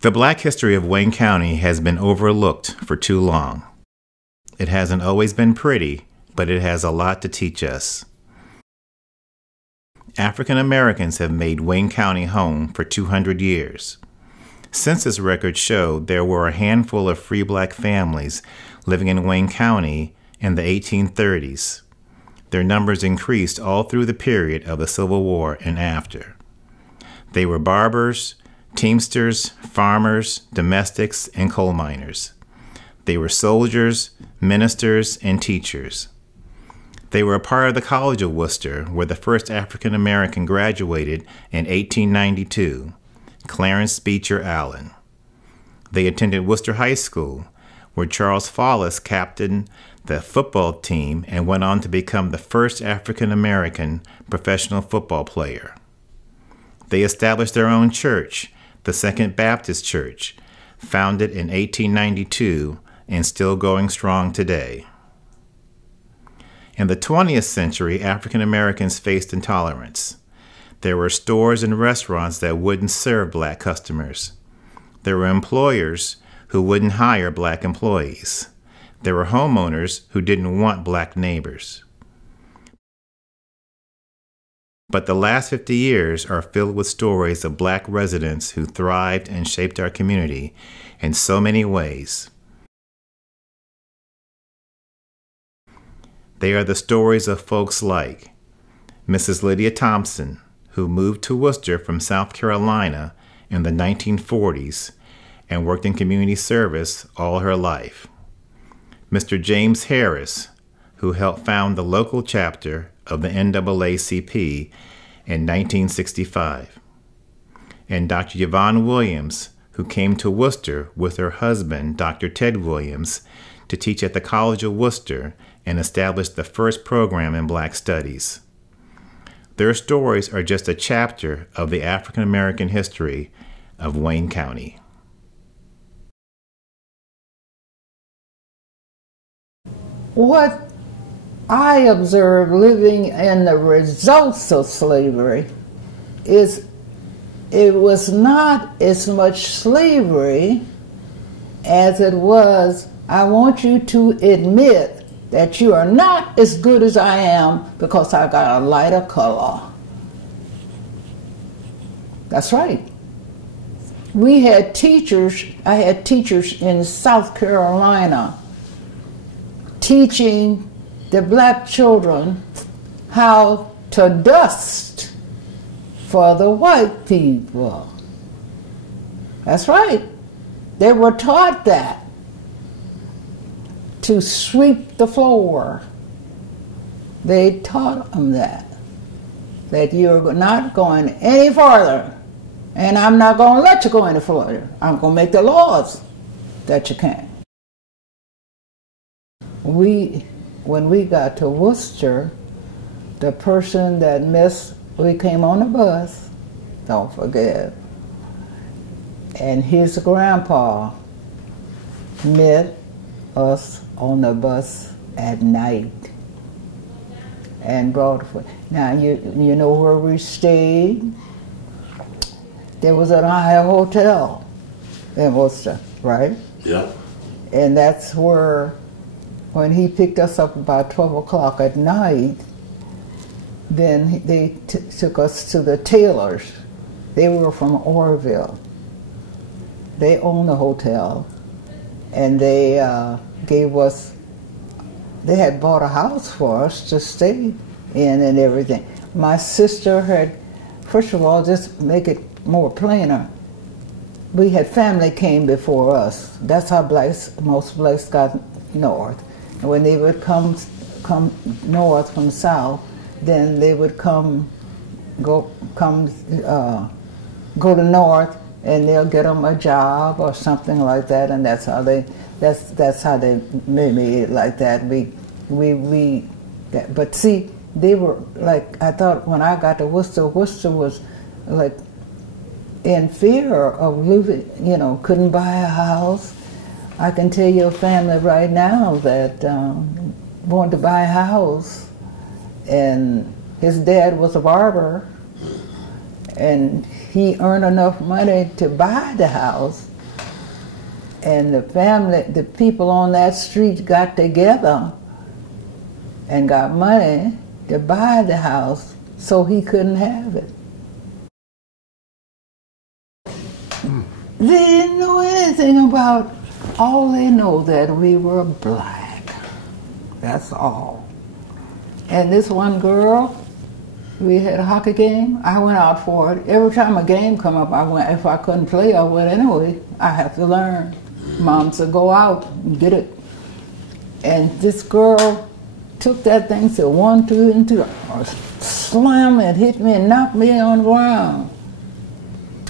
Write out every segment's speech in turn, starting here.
The black history of Wayne County has been overlooked for too long. It hasn't always been pretty, but it has a lot to teach us. African Americans have made Wayne County home for 200 years. Census records show there were a handful of free black families living in Wayne County in the 1830s. Their numbers increased all through the period of the Civil War and after. They were barbers, teamsters, farmers, domestics, and coal miners. They were soldiers, ministers, and teachers. They were a part of the College of Wooster, where the first African American graduated in 1892, Clarence Beecher Allen. They attended Wooster High School, where Charles Follis captained the football team and went on to become the first African American professional football player. They established their own church, the Second Baptist Church, founded in 1892 and still going strong today. In the 20th century, African Americans faced intolerance. There were stores and restaurants that wouldn't serve black customers. There were employers who wouldn't hire black employees. There were homeowners who didn't want black neighbors. But the last 50 years are filled with stories of black residents who thrived and shaped our community in so many ways. They are the stories of folks like Mrs. Lydia Thompson, who moved to Wooster from South Carolina in the 1940s and worked in community service all her life. Mr. James Harris, who helped found the local chapter of the NAACP in 1965. And Dr. Yvonne Williams, who came to Wooster with her husband, Dr. Ted Williams, to teach at the College of Wooster and established the first program in Black Studies. Their stories are just a chapter of the African American history of Wayne County. What I observed living in the results of slavery is it was not as much slavery as it was, I want you to admit that you are not as good as I am because I got a lighter color. That's right. We had teachers, I had teachers in South Carolina teaching the black children how to dust for the white people. That's right. They were taught that. To sweep the floor. They taught them that you're not going any farther, and I'm not going to let you go any further. I'm going to make the laws that you can't. When we got to Wooster, the person that we came on the bus, don't forget, and his grandpa met us on the bus at night and brought food. Now you know where we stayed? There was an Ohio hotel in Wooster, right? Yeah. And that's where, when he picked us up about 12 o'clock at night, then they took us to the Taylors. They were from Orville. They owned the hotel, and they gave us, they had bought a house for us to stay in and everything. My sister had, first of all, just make it more plainer, we had family came before us. That's how most blacks got north. And when they would come north from south, then they would go to north, and they'll get them a job or something like that, and that's how they made it like that. But see, they were like, I thought when I got to Worcester was like in fear of losing, couldn't buy a house. I can tell your family right now that wanted to buy a house, and his dad was a barber, and he earned enough money to buy the house, and the people on that street got together and got money to buy the house, so he couldn't have it. They didn't know anything about, all they know that we were black. That's all. And this one girl, we had a hockey game. I went out for it. Every time a game come up, I went. If I couldn't play, I went anyway. I have to learn. Mom said, go out and get it. And this girl took that thing, said 1, 2, and 2. Slam it, hit me, and knocked me on the ground.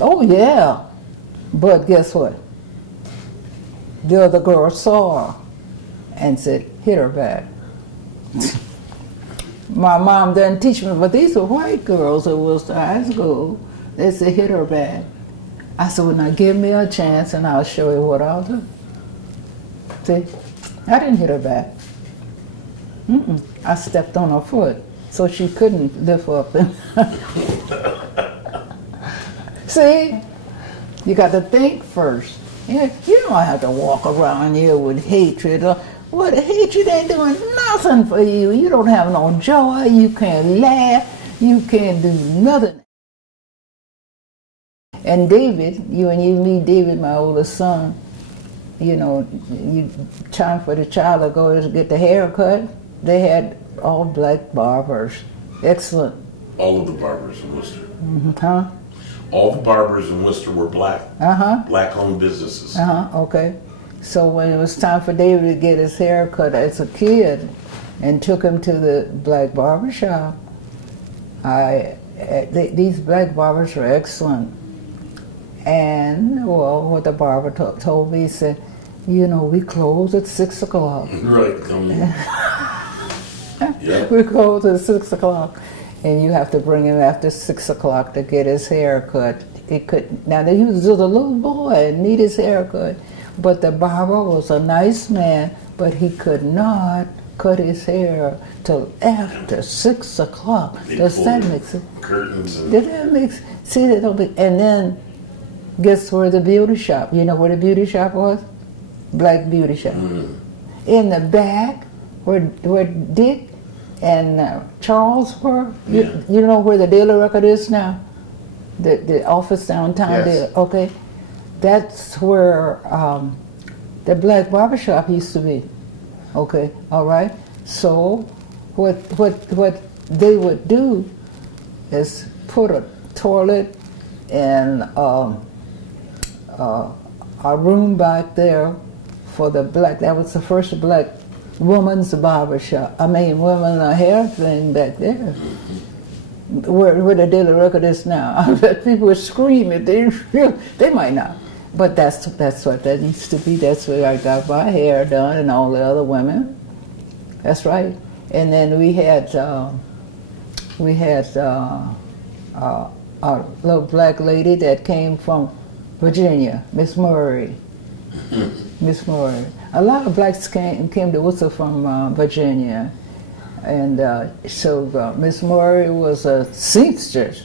Oh yeah. But guess what? The other girl saw her and said, hit her back. My mom didn't teach me, but these were white girls at Wooster High School. They said, hit her back. I said, well, now give me a chance and I'll show you what I'll do. See, I didn't hit her back. I stepped on her foot so she couldn't lift up. See? You got to think first. You don't have to walk around here with hatred. What, hatred ain't doing nothing for you. You don't have no joy. You can't laugh. You can't do nothing. And David, when you meet David, my oldest son, you know, time for the child to go to get the haircut, they had all black barbers. Excellent. All of the barbers in Worcester. Huh? All the barbers in Worcester were black. Black-owned businesses. Okay. So when it was time for David to get his hair cut as a kid and took him to the black barber shop, these black barbers were excellent. And, well, what the barber told me, he said, you know, we close at 6 o'clock. Right, come in. Yeah. We close at 6 o'clock. And you have to bring him after 6 o'clock to get his hair cut. Now, he was just a little boy and need his hair cut. But the barber was a nice man, but he could not cut his hair till after 6 o'clock. Does that make sense? Curtains. Did that make sense? See, and then, guess where the beauty shop? You know where the beauty shop was? Black beauty shop. In the back, where Dick and Charles were. You know where the Daily Record is now? The office downtown there. Okay. That's where the black barbershop used to be. Okay, all right. So what they would do is put a toilet and a room back there for the black. That was the first black woman's barbershop. I mean, women hair thing back there. Where the Daily Record is now. I bet people would scream if they might not. But that's what that used to be. That's where I got my hair done and all the other women. That's right. And then we had a little black lady that came from Virginia, Miss Murray. Miss Murray. A lot of blacks came to Worcester from Virginia. And so Miss Murray was a seamstress.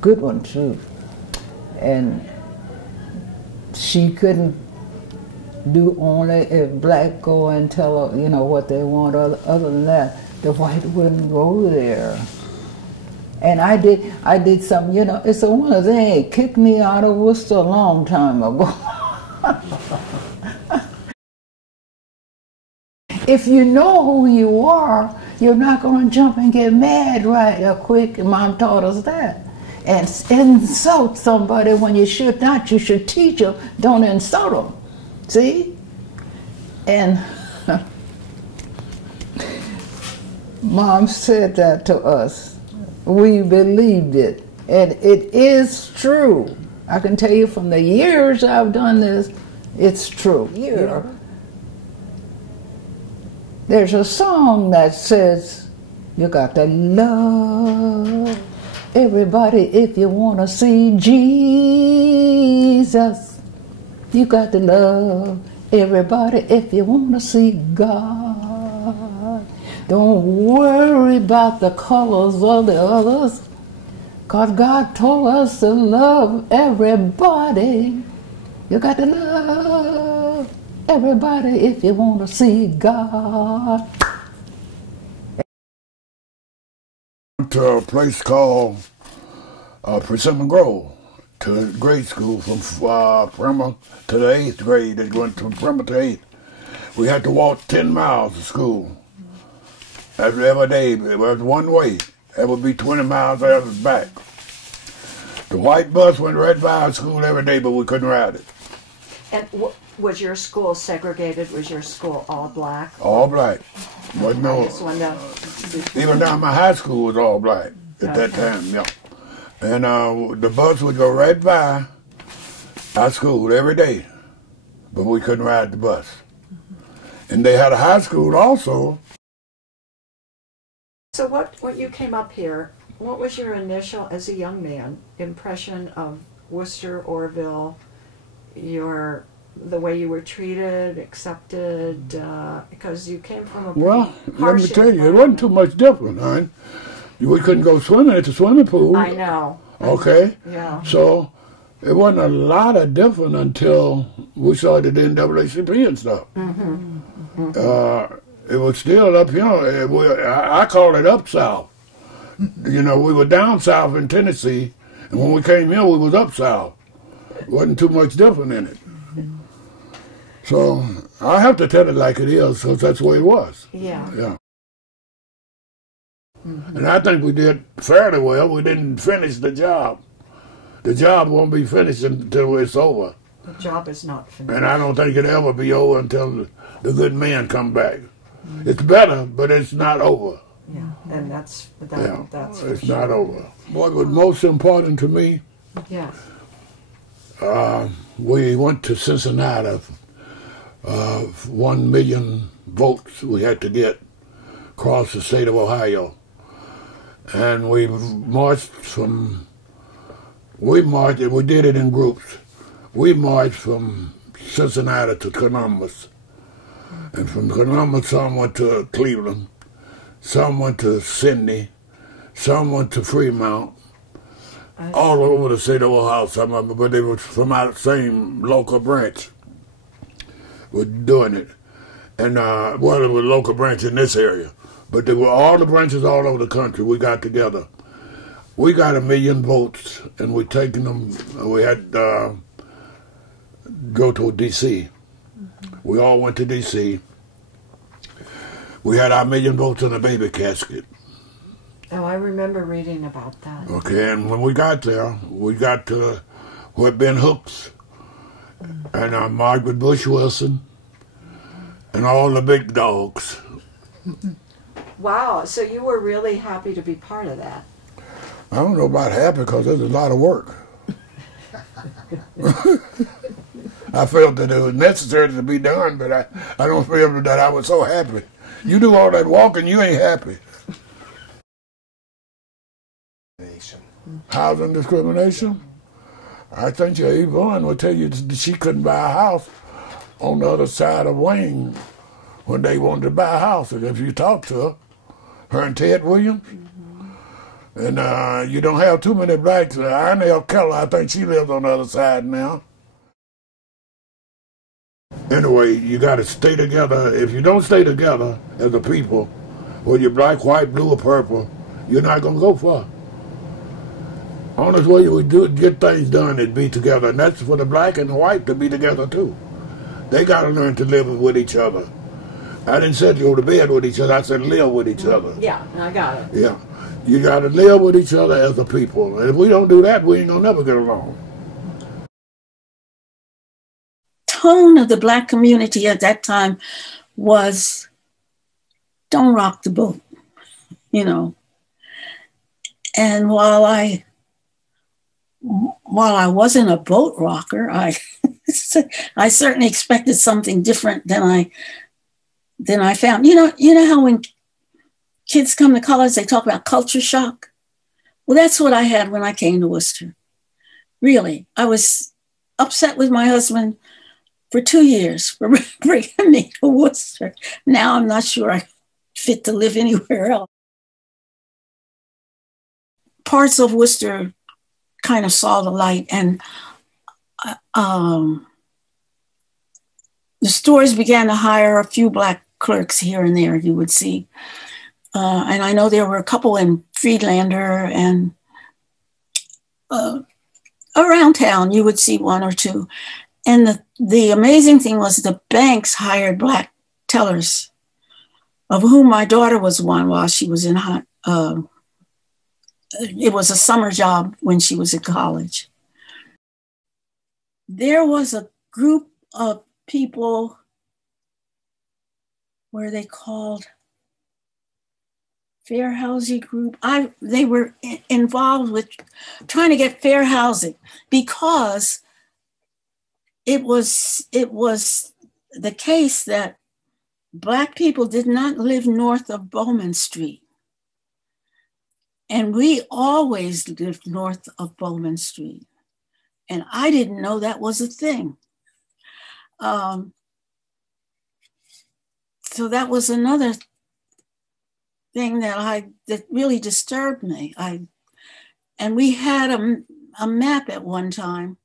Good one, too. And she couldn't do only if black go and tell her, you know, what they want. Other than that, the white wouldn't go there. And I did some, you know, it's a one of they kicked me out of Worcester a long time ago. If you know who you are, you're not going to jump and get mad right quick. Mom taught us that. And insult somebody when you should not. You should teach them. Don't insult them. See? And Mom said that to us. We believed it. And it is true. I can tell you from the years I've done this, it's true. Yeah. There's a song that says, you got to love everybody if you want to see Jesus. You got to love everybody if you want to see God. Don't worry about the colors of the others, 'Cause God told us to love everybody. You got to love everybody if you want to see God. To a place called Persimmon Grove, to grade school from primer to the 8th grade. They went from primer to 8th. We had to walk 10 miles to school every day. It was one way. It would be 20 miles out of back. The white bus went right by our school every day, but we couldn't ride it. And was your school segregated? Was your school all black? All black. Wasn't no, even down my high school was all black at that time, yeah. And the bus would go right by our school every day, but we couldn't ride the bus. And they had a high school also. So when you came up here, what was your initial, as a young man, impression of Wooster, Orville, the way you were treated, accepted, because you came from a well, let me tell you, it wasn't too much different, hon. We couldn't go swimming at the swimming pool. I know. Okay? Yeah. So it wasn't a lot of different until we started the NAACP and stuff. Mm-hmm. Mm-hmm. It was still up here. I call it up south. You know, we were down south in Tennessee, and when we came here, we was up south. Wasn't too much different in it. So I have to tell it like it is, because that's the way it was. Yeah. Yeah. Mm-hmm. And I think we did fairly well. We didn't finish the job. The job won't be finished until it's over. The job is not finished. And I don't think it'll ever be over until the good men come back. Mm-hmm. It's better, but it's not over. Yeah, and that's it's not over. What was most important to me, yes. We went to Cincinnati. 1 million votes we had to get across the state of Ohio. And we marched, and we did it in groups. We marched from Cincinnati to Columbus. And from Columbus, some went to Cleveland, some went to Sydney, some went to Fremont, all over the state of Ohio, some of them, but they were from our same local branch. We're doing it. And, well, it was a local branch in this area. But there were all the branches all over the country. We got together. We got 1 million votes, and we taken them. We had go to D.C. Mm-hmm. We all went to D.C. We had our 1 million votes in a baby casket. Oh, I remember reading about that. Okay, and when we got there, we got to where Ben Hooks and Margaret Bush Wilson and all the big dogs. Wow, so you were really happy to be part of that. I don't know about happy because there's a lot of work. I felt that it was necessary to be done, but I don't feel that I was so happy. You do all that walking, you ain't happy. Housing discrimination? I think your Yvonne will tell you that she couldn't buy a house on the other side of Wayne when they wanted to buy a house. And if you talk to her and Ted Williams, and you don't have too many blacks. Arnell Keller, I think she lives on the other side now. Anyway, you got to stay together. If you don't stay together as a people, whether you're black, white, blue, or purple, you're not going to go far. Honest way you would get things done is be together, and that's for the black and the white to be together too. They got to learn to live with each other. I didn't say go to bed with each other. I said live with each other. Yeah, I got it. Yeah, you got to live with each other as a people, and if we don't do that, we ain't gonna never get along. Tone of the black community at that time was, don't rock the boat, you know. And while I wasn't a boat rocker, I certainly expected something different than I found. You know how when kids come to college, they talk about culture shock? Well, that's what I had when I came to Worcester. Really, I was upset with my husband for 2 years for bringing me to Worcester. Now I'm not sure I'm fit to live anywhere else. parts of Worcester kind of saw the light, and the stores began to hire a few Black clerks here and there, you would see. And I know there were a couple in Friedlander, and around town you would see one or two. And the amazing thing was the banks hired Black tellers, of whom my daughter was one while she was in it was a summer job when she was at college. There was a group of people, where they called fair housing group. They were involved with trying to get fair housing, because it was the case that Black people did not live north of Bowman Street. And we always lived north of Bowman Street. And I didn't know that was a thing. So that was another thing that really disturbed me. And we had a map at one time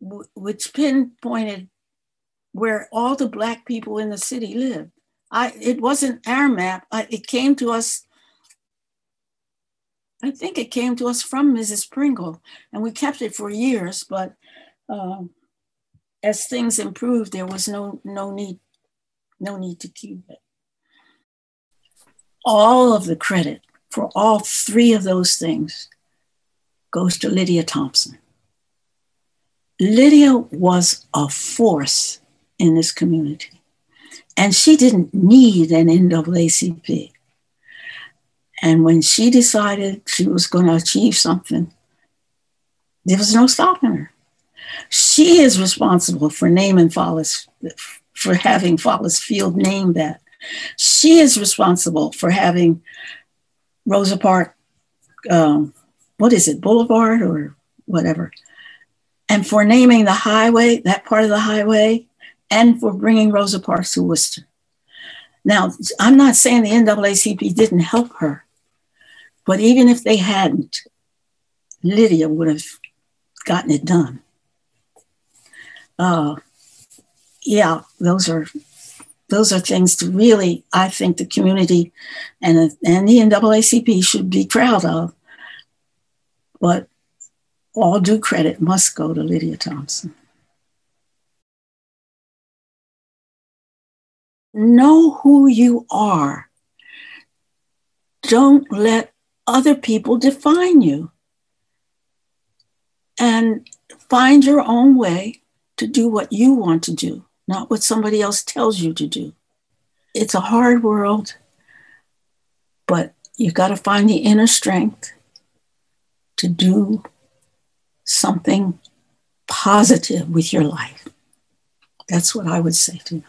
which pinpointed where all the Black people in the city lived. It wasn't our map. It came to us, I think it came to us from Mrs. Pringle, and we kept it for years, but as things improved, there was no need to keep it. All of the credit for all three of those things goes to Lydia Thompson. Lydia was a force in this community, and she didn't need an NAACP. And when she decided she was going to achieve something, there was no stopping her. She is responsible for naming for having Follis Field named that. She is responsible for having Rosa Parks, Boulevard or whatever, and for naming the highway, that part of the highway, and for bringing Rosa Parks to Worcester. Now, I'm not saying the NAACP didn't help her, but even if they hadn't, Lydia would have gotten it done. Yeah, those are things to really, I think the community and the NAACP should be proud of. But all due credit must go to Lydia Thompson. Know who you are. Don't let other people define you. And find your own way to do what you want to do, not what somebody else tells you to do. It's a hard world, but you've got to find the inner strength to do something positive with your life. That's what I would say to you.